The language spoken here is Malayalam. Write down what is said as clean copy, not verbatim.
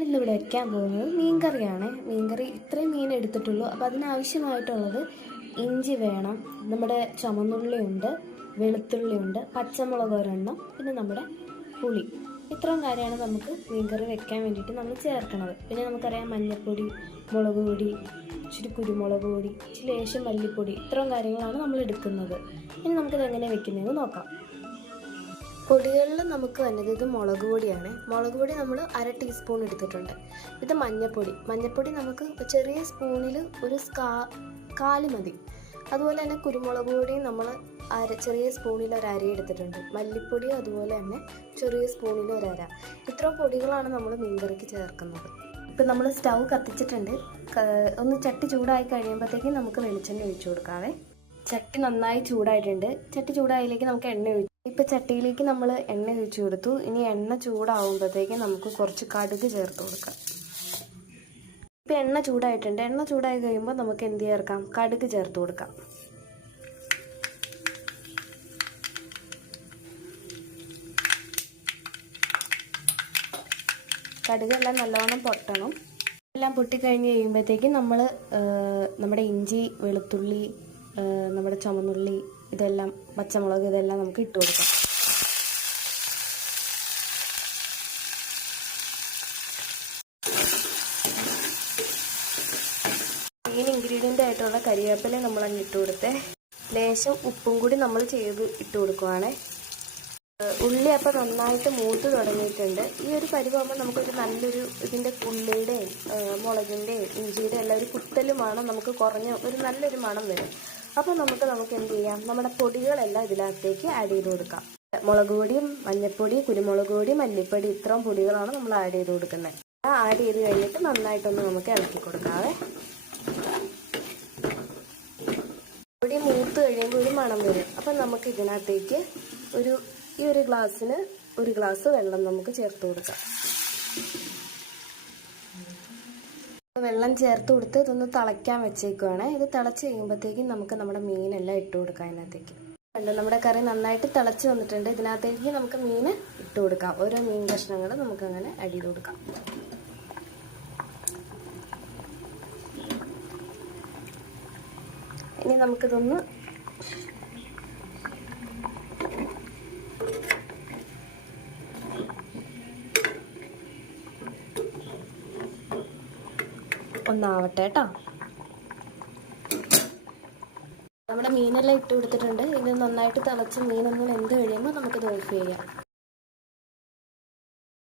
ഇന്നിവിടെ വയ്ക്കാൻ പോകുന്നത് മീൻകറിയാണ്. മീൻകറി ഇത്രയും മീൻ എടുത്തിട്ടുള്ളൂ. അപ്പോൾ അതിനാവശ്യമായിട്ടുള്ളത് ഇഞ്ചി വേണം, നമ്മുടെ ചുമന്നുള്ളിയുണ്ട്, വെളുത്തുള്ളിയുണ്ട്, പച്ചമുളക് ഒരെണ്ണം, പിന്നെ നമ്മുടെ പുളി. ഇത്രയും കാര്യമാണ് നമുക്ക് മീൻകറി വെക്കാൻ വേണ്ടിയിട്ട് നമ്മൾ ചേർക്കുന്നത്. പിന്നെ നമുക്കറിയാം മഞ്ഞൾപ്പൊടി, മുളക് പൊടി, ഇച്ചിരി കുരുമുളക് പൊടി, ഇച്ചിരി ലേശം മല്ലിപ്പൊടി, ഇത്രയും കാര്യങ്ങളാണ് നമ്മൾ എടുക്കുന്നത്. ഇനി നമുക്കിത് എങ്ങനെ വെക്കുന്നതെന്ന് നോക്കാം. പൊടികളിൽ നമുക്ക് വന്നത് ഇത് മുളക് പൊടിയാണ്. മുളക് പൊടി നമ്മൾ 1/2 ടീസ്പൂൺ എടുത്തിട്ടുണ്ട്. ഇത് മഞ്ഞൾപ്പൊടി നമുക്ക് ചെറിയ സ്പൂണിൽ ഒരു കാല് മതി. അതുപോലെ തന്നെ കുരുമുളക് പൊടിയും നമ്മൾ ചെറിയ സ്പൂണിൽ ഒരു അര എടുത്തിട്ടുണ്ട്. മല്ലിപ്പൊടിയും അതുപോലെ തന്നെ ചെറിയ സ്പൂണിൽ ഒരു അര. ഇത്ര പൊടികളാണ് നമ്മൾ മീൻകറിക്ക് ചേർക്കുന്നത്. ഇപ്പം നമ്മൾ സ്റ്റൗ കത്തിച്ചിട്ടുണ്ട്. ഒന്ന് ചട്ടി ചൂടായി കഴിയുമ്പോഴത്തേക്കും നമുക്ക് വെളിച്ചെണ്ണ ഒഴിച്ചു കൊടുക്കാവേ. ചട്ടി നന്നായി ചൂടായിട്ടുണ്ട്. ചട്ടി ചൂടായതിലേക്ക് നമുക്ക് എണ്ണ ഒഴിച്ചു. ഇപ്പം ചട്ടിയിലേക്ക് നമ്മൾ എണ്ണ ഒഴിച്ചു കൊടുത്തു. ഇനി എണ്ണ ചൂടാവുമ്പോഴത്തേക്കും നമുക്ക് കുറച്ച് കടുക് ചേർത്ത് കൊടുക്കാം. ഇപ്പം എണ്ണ ചൂടായിട്ടുണ്ട്. എണ്ണ ചൂടായി കഴിയുമ്പോൾ നമുക്ക് എന്ത് ചേർക്കാം? കടുക് ചേർത്ത് കൊടുക്കാം. കടുകെല്ലാം നല്ലോണം പൊട്ടണം. എല്ലാം പൊട്ടിക്കഴിഞ്ഞ് കഴിയുമ്പോഴത്തേക്കും നമ്മൾ നമ്മുടെ ഇഞ്ചി, വെളുത്തുള്ളി, നമ്മുടെ ചുമന്നുള്ളി, ഇതെല്ലാം പച്ചമുളക്, ഇതെല്ലാം നമുക്ക് ഇട്ട് കൊടുക്കാം. മെയിൻ ഇൻഗ്രീഡിയൻ്റ് ആയിട്ടുള്ള കരിവേപ്പില നമ്മൾ അങ്ങ് ഇട്ട് കൊടുത്തേ. ലേശം ഉപ്പും കൂടി നമ്മൾ ഇട്ട് കൊടുക്കുവാണേ. ഉള്ളി അപ്പം നന്നായിട്ട് മൂത്ത് തുടങ്ങിയിട്ടുണ്ട്. ഈ ഒരു പരിവാകുമ്പോൾ നമുക്കൊരു നല്ലൊരു ഇതിൻ്റെ ഉള്ളിയുടെയും മുളകിൻ്റെയും ഇഞ്ചിയുടെ എല്ലാം ഒരു കുത്തൽ മണം നമുക്ക് കുറഞ്ഞ ഒരു നല്ലൊരു മണം വരും. അപ്പോൾ നമുക്ക് എന്ത് ചെയ്യാം? നമ്മുടെ പൊടികളെല്ലാം ഇതിനകത്തേക്ക് ആഡ് ചെയ്ത് കൊടുക്കാം. മുളക് പൊടിയും, മഞ്ഞൾപ്പൊടി, കുരുമുളക് പൊടി, മല്ലിപ്പൊടി, ഇത്രയും പൊടികളാണ് നമ്മൾ ആഡ് ചെയ്ത് കൊടുക്കുന്നത്. ആഡ് ചെയ്ത് കഴിഞ്ഞിട്ട് നന്നായിട്ടൊന്ന് നമുക്ക് ഇളക്കി കൊടുക്കാവേ. പൊടി മൂത്ത് കഴിയുമ്പോൾ ഒരു മണം വരും. അപ്പം നമുക്ക് ഇതിനകത്തേക്ക് ഈ ഒരു ഗ്ലാസ്സിന് 1 ഗ്ലാസ് വെള്ളം നമുക്ക് ചേർത്ത് കൊടുക്കാം. വെള്ളം ചേർത്ത് കൊടുത്ത് ഇതൊന്ന് തിളയ്ക്കാൻ വെച്ചേക്കുവാണ്. ഇത് തിളച്ച് കഴിയുമ്പോഴത്തേക്കും നമുക്ക് നമ്മുടെ മീനെല്ലാം ഇട്ട് കൊടുക്കാം ഇതിനകത്തേക്ക്. നമ്മുടെ കറി നന്നായിട്ട് തിളച്ച് വന്നിട്ടുണ്ട്. ഇതിനകത്തേക്ക് നമുക്ക് മീൻ ഇട്ട് കൊടുക്കാം. ഓരോ മീൻ കഷ്ണങ്ങൾ നമുക്കങ്ങനെ ആഡ് ചെയ്ത് കൊടുക്കാം. ഇനി നമുക്കിതൊന്ന് ഒന്നാവട്ടെ കേട്ടോ. നമ്മുടെ മീനെല്ലാം ഇട്ട് കൊടുത്തിട്ടുണ്ട്. ഇത് നന്നായിട്ട് തിളച്ച് മീനൊന്ന് വെന്ത് കഴിയുമ്പോൾ നമുക്കിത് ഓഫ് ചെയ്യാം.